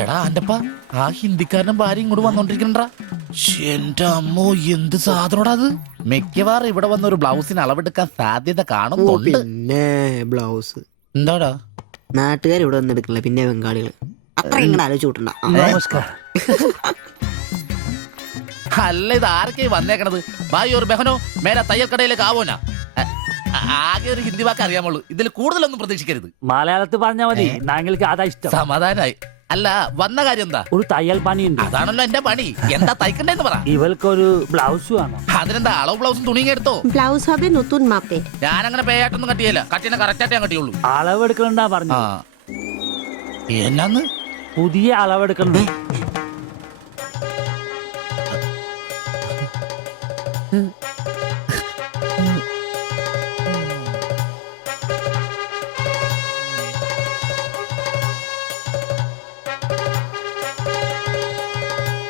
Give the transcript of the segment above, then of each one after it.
എടാ അന്റപ്പ ആ ഹിന്ദിക്കാരനും ഭാര്യ ഇങ്ങോട്ട് വന്നോണ്ടിരിക്കണ്ടാ. എന്റെ അമ്മോ എന്ത് സാധനോടാ അത്. മിക്കവാറും ഇവിടെ വന്ന ഒരു ബ്ലൗസിന് അളവെടുക്കാൻ സാധ്യത കാണുന്നുണ്ട്. പിന്നെ ബ്ലൗസ് എന്താടാ നാട്ടുകാർ ഇവിടെ വന്ന് എടുക്കണില്ല, പിന്നെ ബംഗാളികൾ അത്ര ഇങ്ങനെ ആലോചിച്ച് കൂട്ടണ്ട. നമസ്കാരം. അല്ല ഇത് ആരൊക്കെ വന്നേക്കണത്? ഭായി ഒരു ബഹനോ മേലെ തയ്യൽ കടയിലേക്ക് ആവോനാ. ആകെ ഒരു ഹിന്ദി വാക്ക് അറിയാമുള്ളൂ, ഇതിൽ കൂടുതലൊന്നും പ്രതീക്ഷിക്കരുത്. മലയാളത്തിൽ പറഞ്ഞാൽ മതി, ഞങ്ങൾക്ക് അതാ ഇഷ്ടം. സമാധാനായി. അല്ല വന്ന കാര്യം എന്താ? ഒരു തയ്യൽ പണിയുണ്ട്. അതാണല്ലോ എന്റെ പണി. എന്താ തയ്ക്കണ്ടേന്ന് പറ. ഇവൾക്കൊരു ബ്ലൗസ് വേണം. അതിനെന്താ അളവ് ബ്ലൗസും തുണിയും എടുത്തോ? ব্লাউজ হবে নতুন মাপে। ഞാനങ്ങനെ പേയായിട്ടൊന്നും കട്ടിയല്ല, കട്ടിനെ കറക്റ്റായിട്ട് ഞാൻ കട്ടിയുള്ളൂ. അളവെടുക്കണ്ടാ പറഞ്ഞു. എന്നാന്ന് പുതിയ അളവെടുക്കണം.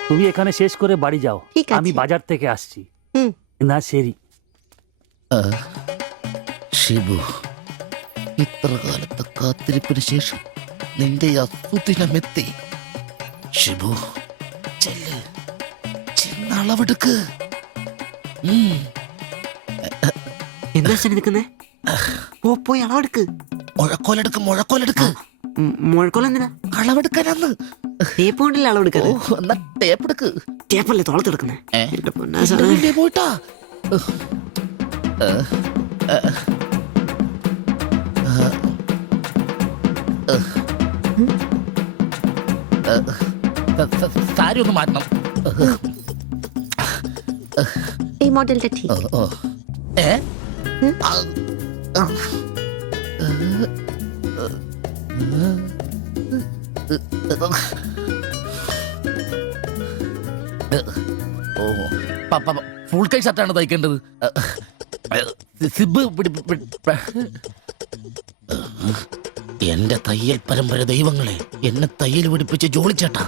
তুমি এখানে শেষ করে বাড়ি যাও, ঠিক আছে। আমি বাজার থেকে আসছি। হুম। না ശരി. ഷിബു, ഇത്ര കാലത്തെ കാത്തിരിപ്പിന് ശേഷം നിന്റെ അസുദിനമെത്തി. ഷിബു ചെല്ല്, ചെന്ന് അളവെടുക്ക്. എന്താ നിൽക്കുന്നേ? പോയി അളവെടുക്ക്. മുഴക്കോലെടുക്ക്, മുഴക്കോലെടുക്ക്. മുഴക്കോല എന്തിനാ? അളവെടുക്കാനാന്ന്. ടേപ്പ് കൊണ്ടല്ലേ അളവെടുക്കാൻ? എന്നാ ടേപ്പ് എടുക്ക്. ടേപ്പല്ലേ തോളത്തെടുക്കുന്നേ? പോയിട്ടാ സാരി ഒന്ന് മാറ്റണം. এই মডেলটা ঠিক। ഫുൾ കൈ ഷർട്ടാണ് തയ്ക്കേണ്ടത്. സിബ് എന്റെ തയ്യൽ പരമ്പര ദൈവങ്ങളെ, എന്നെ തയ്യൽ പിടിപ്പിച്ച് ജോളിച്ചേട്ടാ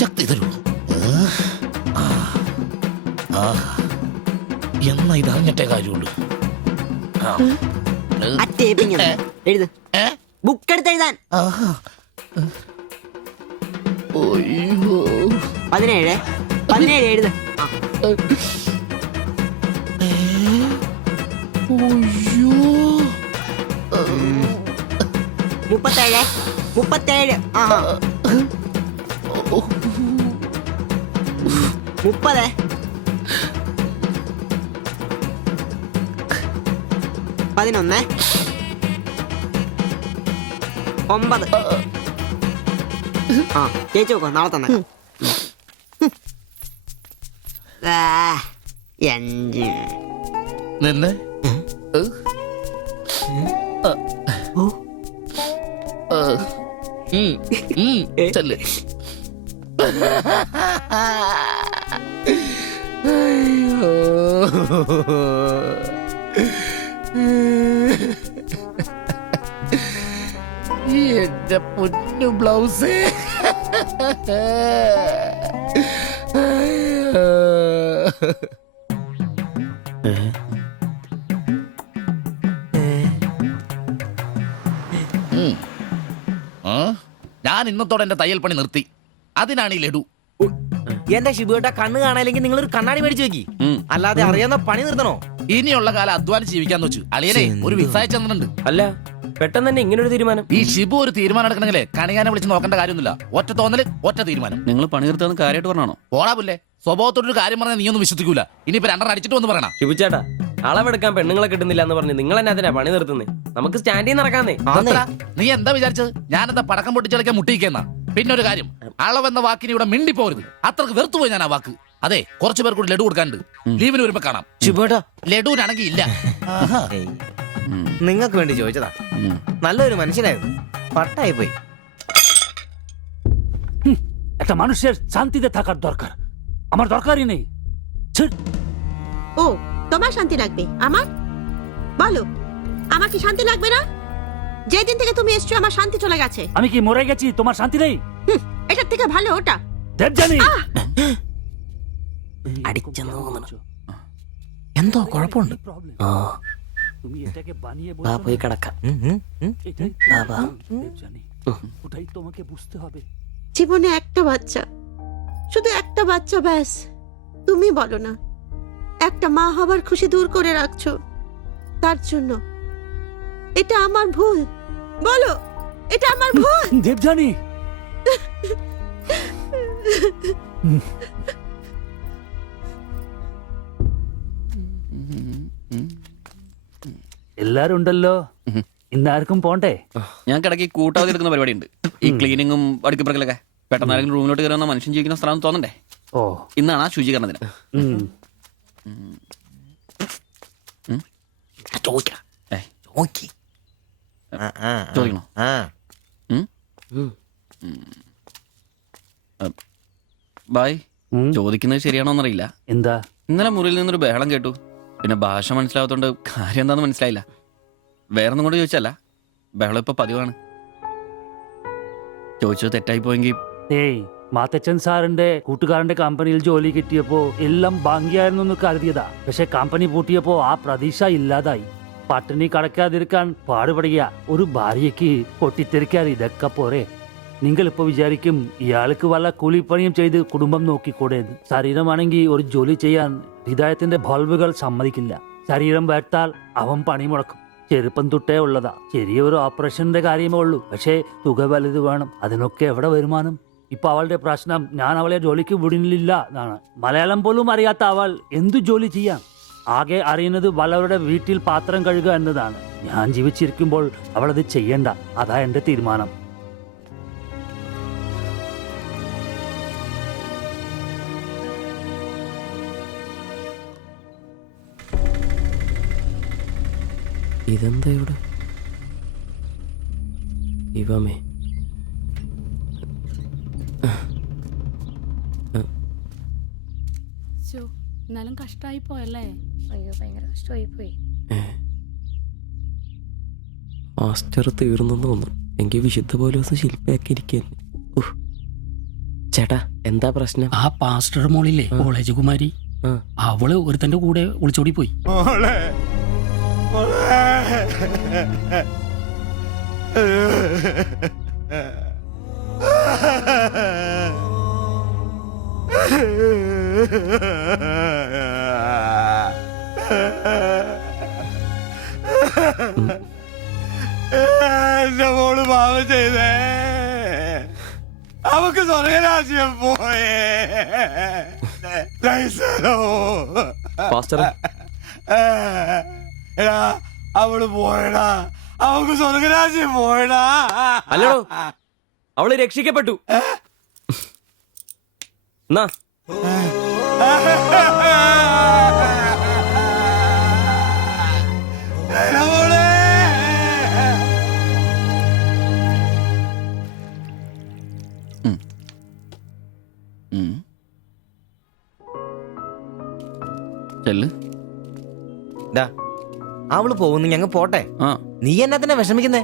ശക്തി തരൂ. എന്നാ ഇത് അറിഞ്ഞിട്ടേ കാര്യമുള്ളൂ. ബുക്ക് എടുത്ത് എഴുതാൻ 17 എഴുത്. 37 30 11 9 ചേച്ചി നോക്കോ, നാളെ തന്നെ 5 നിന്നെ ചെല്ല്. എന്റെ പൊന്നു ബ്ലൗസ്. ഞാൻ ഇന്നത്തോടെ എന്റെ തയ്യൽ പണി നിർത്തി. അതിനാണ് ഈ ലഡു. എന്റെ ഷിബുട്ട കണ്ണ് കാണാനില്ലെങ്കിൽ നിങ്ങൾ ഒരു കണ്ണാടി മേടിച്ചു വെക്കി, അല്ലാതെ അറിയാവുന്ന പണി നിർത്തണോ? ഇനിയുള്ള കാലം അധ്വാനിച്ച് ജീവിക്കാന്ന് വെച്ചു. അളിയനെ ഒരു വിസായ ചെന്നിട്ടുണ്ട്. അല്ല പെട്ടെന്ന് തന്നെ ഇങ്ങനെ ഒരു തീരുമാനം. ഈ ഷിബു ഒരു തീരുമാനം എടുക്കണമെങ്കിലേ കണിയാനെ വിളിച്ച് നോക്കേണ്ട കാര്യമൊന്നുമില്ല. ഒറ്റ തോന്നല്, ഒറ്റ തീരുമാനം. നിങ്ങൾ പണി നിർത്താന്ന് കാര്യമായിട്ട് പറഞ്ഞാണോ? പോടാ സ്വഭാവത്തോടൊരു കാര്യം പറഞ്ഞാൽ നീ ഒന്നും വിശ്വസിക്കൂല. ഇനിയിപ്പോ 2 അടിച്ചിട്ട് വന്ന് പറയണം. ഷിബുച്ചേട്ടാ, അളവെടുക്കാൻ പെണ്ണുങ്ങളെ കിട്ടുന്നില്ല എന്ന് പറഞ്ഞ് നിങ്ങൾ തന്നെ അതിനാ പണി നിർത്തുന്നേ. നമുക്ക് സ്റ്റാൻഡിൽ നടക്കാന്നേ. നീ എന്താ വിചാരിച്ചത്? ഞാനെന്താ പടക്കം പൊട്ടിച്ചളിക്കാൻ മുട്ടിയിക്കുന്ന? പിന്നെ ഒരു കാര്യം, അളവെന്ന വാക്കിന് ഇവിടെ മിണ്ടിപ്പോരുത്. അത്രക്ക് വെറുത്തുപോയി ഞാൻ ആ വാക്ക്. അതെ, കുറച്ചു പേർ കൂടി ലഡു കൊടുക്കാനുണ്ട്. ലീവിന് വരുമ്പോ കാണാം. ഷിബുട്ടാ, ലഡുവിനാണെങ്കിൽ ഇല്ല. നിങ്ങൾക്ക് വേണ്ടി ചോദിച്ചതാ. നല്ലൊരു മനുഷ്യനായിരുന്നു, പട്ടായി പോയി. একটা মানুষের শান্তিতে থাকার দরকার, আমার দরকারই নেই। ও তোমার শান্তি লাগবে? আমার বলো, আমার কি শান্তি লাগবে না? যেদিন থেকে তুমি এসছো আমার শান্তি চলে গেছে। আমি কি মরে গেছি? তোমার শান্তি নেই? এটার থেকে ভালো ওটা। দেবজানি, അടിച്ചെന്ന് തോന്നണം. എന്തോ കുഴപ്പമുണ്ട്. ആ വാ പോയി കിടക്കാം. বাবা। ওটাই তোমাকে বুঝতে হবে। জীবনে একটা বাচ্চা, শুধু একটা বাচ্চা, ব্যাস। তুমি বলো না, একটা মা হবার খুশি দূর করে রাখছো, তার জন্য এটা আমার ভুল? বলো, এটা আমার ভুল? দেবযানী, എല്ലാരും ഉണ്ടല്ലോ, ഇന്നാർക്കും പോണ്ടേ? ഞങ്ങൾക്ക് ഇടയ്ക്ക് കൂട്ടാതെ എടുക്കുന്ന പരിപാടിയുണ്ട്. ഈ ക്ലീനിങ്ങും അടുക്കപ്പുറക്കലൊക്കെ. പെട്ടെന്ന് ആരെങ്കിലും റൂമിലോട്ട് കയറുന്ന മനുഷ്യൻ ജീവിക്കുന്ന സ്ഥലം തോന്നണ്ടേ? ഓ, ഇന്നാണ് ആ ശുചീകരണ ദിനം. ഉം. ചോദിക്കാം. ഏയ്, ചോദിക്ക്. ചോദിക്കണോ? ബായ്, ഉം. ചോദിക്കുന്നത് ശരിയാണോന്നറിയില്ല. എന്താ? ഇന്നലെ മുറിയിൽ നിന്നൊരു ബഹളം കേട്ടു. പിന്നെ ഭാഷ മനസ്സിലാവാത്തോണ്ട് കാര്യം എന്താന്ന് മനസ്സിലായില്ല. വേറൊന്നും കൊണ്ട് ചോദിച്ചല്ല, ബഹളം ഇപ്പൊ പതിവാണ്. ചോദിച്ചത് തെറ്റായി പോയെങ്കിൽ ഏയ്, മാത്തച്ചൻ സാറിന്റെ കൂട്ടുകാരന്റെ കമ്പനിയിൽ ജോലി കിട്ടിയപ്പോ എല്ലാം ഭാഗ്യായിരുന്നു എന്ന് കരുതിയതാ. പക്ഷെ കമ്പനി പൂട്ടിയപ്പോ ആ പ്രതീക്ഷ ഇല്ലാതായി. പട്ടിണി കടക്കാതിരിക്കാൻ പാടുപെടുക. ഒരു ഭാര്യയ്ക്ക് പൊട്ടിത്തെറിക്കാൻ ഇതൊക്കെ പോരെ? നിങ്ങൾ ഇപ്പൊ വിചാരിക്കും ഇയാൾക്ക് വല്ല കൂലിപ്പണിയും ചെയ്ത് കുടുംബം നോക്കിക്കൂടെ? ശരീരമാണെങ്കിൽ ഒരു ജോലി ചെയ്യാൻ ഹൃദയത്തിന്റെ ബൾബുകൾ സമ്മതിക്കില്ല. ശരീരം വേട്ടാൽ അവൻ പണി മുടക്കും. ചെറുപ്പം തൊട്ടേ ഉള്ളതാ. ചെറിയൊരു ഓപ്പറേഷന്റെ കാര്യമേ ഉള്ളൂ, പക്ഷേ തുക വലുത് വേണം. അതിനൊക്കെ എവിടെ വരുമാനം? ഇപ്പൊ അവളുടെ പ്രശ്നം ഞാൻ അവളെ ജോലിക്ക് വിടുന്നില്ല എന്നാണ്. മലയാളം പോലും അറിയാത്ത അവൾ എന്തു ജോലി ചെയ്യാം? ആകെ അറിയുന്നത് വല്ലവരുടെ വീട്ടിൽ പാത്രം കഴുകുക എന്നതാണ്. ഞാൻ ജീവിച്ചിരിക്കുമ്പോൾ അവളത് ചെയ്യണ്ട. അതാ എന്റെ തീരുമാനം. ഇതെന്താ ഇവിടെ? ഇവമേ എന്നാലും കഷ്ടമായി പോയല്ലേ? അയ്യോ, ഭയങ്കര കഷ്ടമായി പോയി. മാസ്റ്റർ തീർന്നെന്ന് തോന്നുന്നു. എങ്കിൽ വിശുദ്ധ പോലെ ദിവസം ശില്പയാക്കി ഇരിക്കുന്നു. ചേട്ടാ, എന്താ പ്രശ്നം? ആ പാസ്റ്റർ മോളില്ലേ, കോളേജ് കുമാരി, അവള് ഒരുത്തന്റെ കൂടെ ഒളിച്ചോടി പോയി. എന്റെ മോള് പാവം ചെയ്തേ. അവക്ക് സ്വർഗരാജ്യം പോയേ. എടാ, അവള് പോയടാ. അവക്ക് സ്വർഗരാജ്യം പോയടാ. അല്ലടോ, അവള് രക്ഷിക്കപ്പെട്ടു. എന്നാ ചെല്ല്. അവള് പോകുന്നു, ഞങ്ങ പോട്ടെ. ആ, നീ എന്നാ തന്നെ വിഷമിക്കുന്നേ?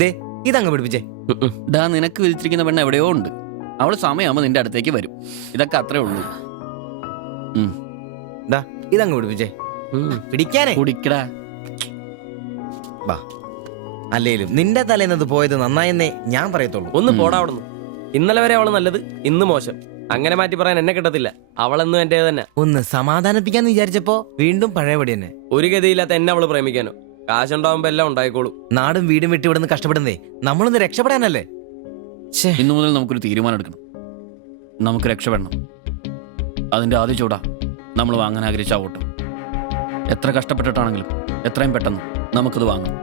ദേ, ഇതങ്ങ് പിടിപ്പിച്ചേ. ഡാ, നിനക്ക് വിളിച്ചിരിക്കുന്ന പെണ്ണ് എവിടെയോ ഉണ്ട്. അവള് സമയമാകുമ്പോ നിന്റെ അടുത്തേക്ക് വരും. ഇതൊക്കെ അത്രേ ഉള്ളൂ. ഇതങ്ങ് പിടിപ്പിച്ചേ. പിടിക്കാനേ കുടിക്കടാ. ബാ. അല്ലേലും നിന്റെ തലേന്നത് പോയത് നന്നായെന്നേ ഞാൻ പറയത്തുള്ളൂ. ഒന്ന് പോടാ അവിടുന്ന്. ഇന്നലെ വരെ അവള് നല്ലത്, ഇന്ന് മോശം. അങ്ങനെ മാറ്റി പറയാൻ എന്നെ കിട്ടത്തില്ല. അവളെന്നും എന്റെ തന്നെ. ഒന്ന് സമാധാനിപ്പിക്കാന്ന് വിചാരിച്ചപ്പോ വീണ്ടും പഴയപടി തന്നെ. ഒരു ഗതിയില്ലാത്ത എന്നെ അവള് പ്രേമിക്കാനോ? കാശുണ്ടാവുമ്പോ എല്ലാം ഉണ്ടായിക്കോളൂ. നാടും വീടും വിട്ട് ഇവിടുന്ന് കഷ്ടപ്പെടുന്നേ നമ്മളൊന്ന് രക്ഷപ്പെടാനല്ലേ. ഇന്നു മുതൽ നമുക്കൊരു തീരുമാനം എടുക്കണം. നമുക്ക് രക്ഷപ്പെടണം. അതിന്റെ ആദ്യ ചൂടാ നമ്മൾ വാങ്ങാൻ ആഗ്രഹിച്ച ആ ഓട്ടം. എത്ര കഷ്ടപ്പെട്ടിട്ടാണെങ്കിലും എത്രയും പെട്ടെന്ന് നമുക്കത് വാങ്ങാം.